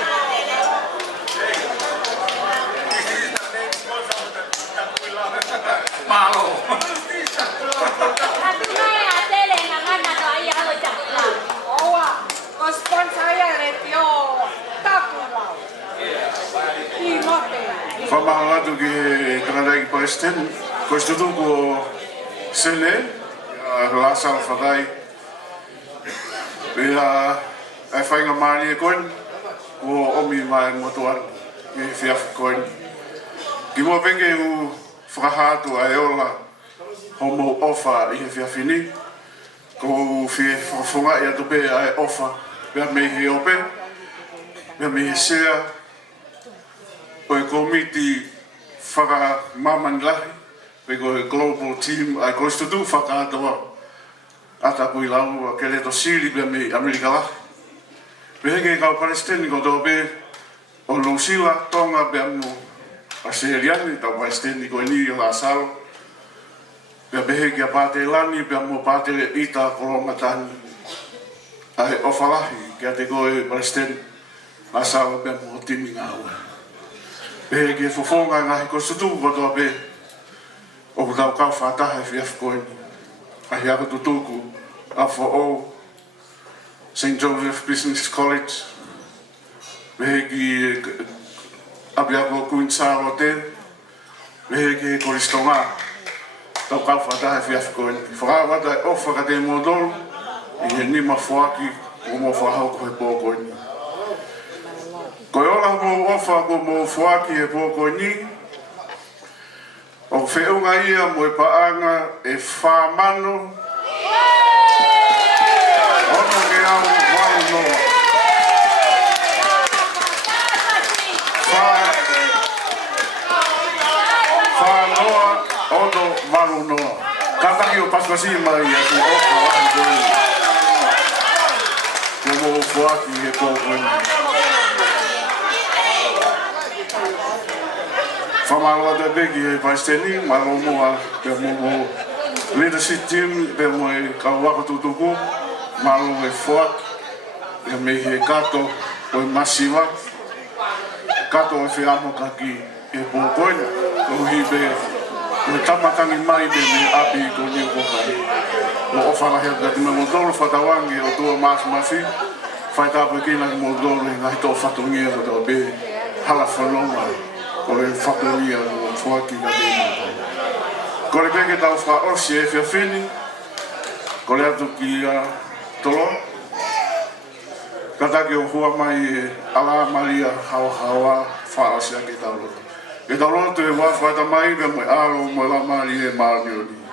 Malo. Aku mai a tele na ngana to ai a o chakla. Oa, o sponsor ia retio takula. I mote. Whamahangatu ki Kanadai ki Palestine, ko istutu ko Sene, Lasal Whakai. E whainga maari e koin, ko omi mai motuan, e whiawhi koin. Ki mua penge u whakahatu a eola, homo ofa i he whiawhini, ko whewhunga i atu pe a e ofa, pia me he ope, pia me he sea, o e komiti whaka mamani lahi, pe ko e global team ai koistutu whakahatoa ata pui lau a kele to siri pia me Amerika lahi. Pe heke kau Palestini ko tō pe o Lusila tonga pia mo a Seriani, tau Palestini ko e ni o la salo. Pia pe heke a pāte lani pia mo pāte ita kolongatani ai ofa lahi kia te ko e Palestini la salo pia mo timi ngā ue. Pe ke fofonga ngahi ko sutu ko toa pe o kutau kau whataha e whiawhi koini. Ahi ako tutuku a o St. Joseph Business College. Pe ki api ako Queen Saro te. Pe ke koristonga tau kau whataha e whiawhi koini. Whakawata e ofa ka te modolu i he nima whaki o mo whahau ko he pō koini. Ko e ola mo ofa ko mo whaki e pōko ni. O whiunga ia mo e paanga e whamano. Ono ke au wau noa. Whanoa ono waru noa. Kataki o paspasi mai a ku ofa wau koi. Ko mo whaki e pōko ni. Whamaloa te begi e Palestini, malo mua pe mo leadership team pe mo e kauwaka tutuku, malo e Fuak, e me he kato o e Masiwa, kato e whiamo kaki e pōkoina, o hi pe o e tamatangi mai pe me api i ko niu kokari. O whanahea ka te me modoro whatawangi o tua Mas Mafi, whaitapu e kina ki modoro i ngahi tō whatungia o tō be hala whanonga. Ko e whakuria o whaki ka tēnā. Ko re peke tau whaosi e whiawhini, ko re atu ki tolo. Katake o hua mai e ala maria hawa whaosi a ke tau roto. Ke tau roto e wawhaita mai pe mo e alo mo e la maria e maarioni.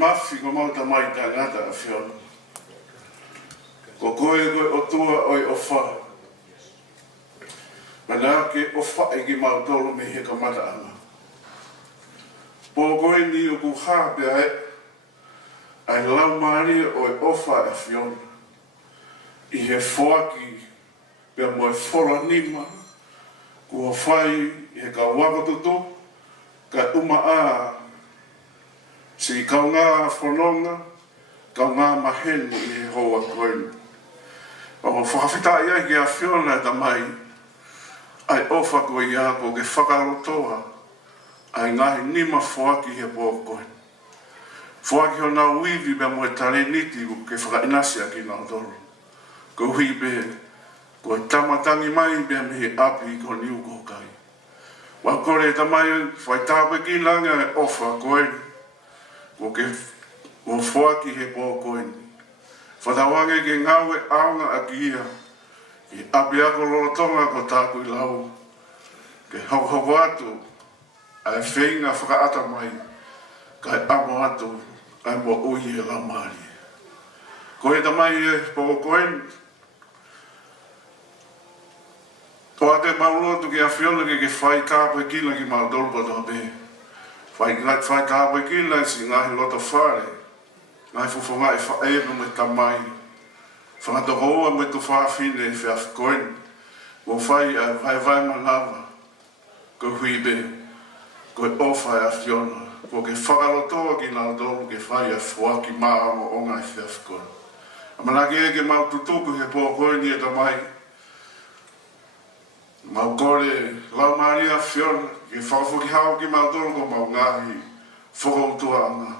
mafi ko mau tamai tangata a whiona. Ko koe o tua oi o wha. Mana ke o wha e ki mautoro me he ka mata anga. Po koe ni o ku hape ai lau maari o e ofa e whiona. I he whoaki pia mo e whora nima. Kua whai i he ka wakototo. Ka uma a si kaunga whanonga. Kaunga maheni i he hoa koe. O whakawhita ia ki a whiona e tamai. Ai ofa koe ia ko ke whakarotoa. Ai ngahi nima whoaki he po koe. Whoaki ho nā uiwi bea mo e tare niti ke whakainasia ki nā toro. Ko hui be, ko e tamatangi mai bea me he api ko niu ko kai. Wa kore e tamai whai tāpe ki langa e ofa koe. Ko ke whoaki he po koe. Whatawange ke ngau e aunga a ki ia. Ki api ako lorotonga ko tāku i lau. Ke hau atu. Ai whenga whakaata mai. Kai amo atu. Ai mo ui e la maari. Ko e tamai e po koen. Ko ate maulotu ki a whiona ke whai kāpai kila ki maudolpa toha pe. Whai kāpai kila si ngahi loto whare. Ngahi fufonga e whaeru me tamai. Whangatokoa me tu whaafine e whiaf koen. Ko whai a vai manawa. Ko hui be. Ko e ofa e a whiona. Ko ke whakarotoa ki nā tōru ke whai a whuaki māamo o ngai whiaf koen. Amanake e ke mau tutuku he pō koen i e tamai. Mau kore lau maria whiona. Ke whakafuki hao ki mau tōru ko mau ngahi whakautua anga.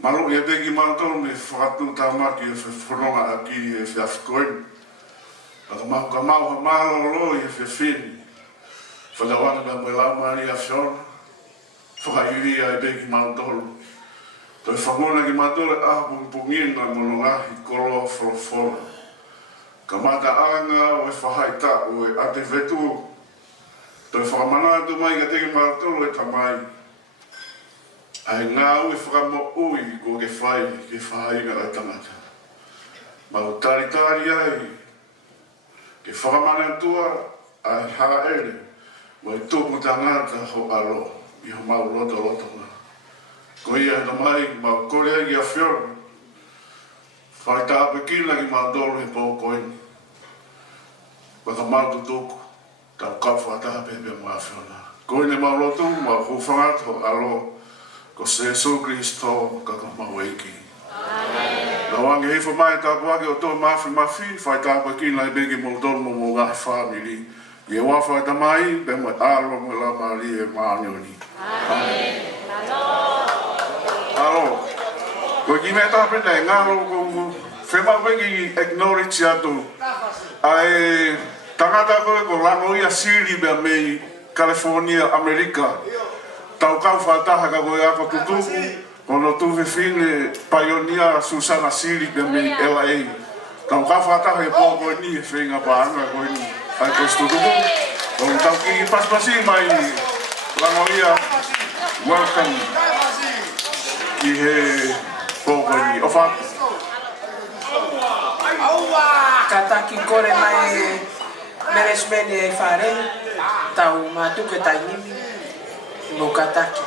Malu e peki mau tōru me whakatu tāmaki e whanonga a ki e whiaf koen. Aka mau ka mau ha mālo roi e whiawhini. Whakawana ka mwe lau maria whiona. Whakaiwi a e peki mau tōru. Toi whangona ki mātore pungina mono ngahi koloa wholofora. Ka mata anga o e whahaita o e ate vetu. Toi whakamana mai ka teki mātore e tamai. Ai ngā ui whakamo ui ko ke whai ke whainga a tangata. Mau taritari ai. Ke whakamana tua ai hara ere. Mo e tōku tangata ho alo. I ho mau roto nga. Ko ia tamai, ma korea ki a whiona. Whai tāpe kila ki mā doro he pō koini. Waka mātu tōku, tau kawha tāpe pia mā whiona. Koine mā roto, mā hūwhangato alo, ko Sesu Kristo kaka mau eiki. Na wange hifo mai tāpu ake o tō mafi, whai tāpe kila i begi mō doro mō ngahi whāmiri. Ie wawha e tamai, pe mo e alo mo la mari e maanioni. Amen. Alo. Ko ki me tape nei ngalo ko whema wengi acknowledge atu. Ai tangata koe ko lango ia siri bea mei California, Amerika. Tau kau whataha ka koe ako tutuku. Kono tuwe fine pioneer Susana Siri bea mei LA. Tau kau whataha e pō koe ni e whenga paanga koe ni. Ai kostutuku. Kong tau ki paspasi mai lango ia. Welcome. I he pōkoni. O whātu. Kataki kore mai meresmeni e whare. Tau mātuke tai nimi. Mo kataki.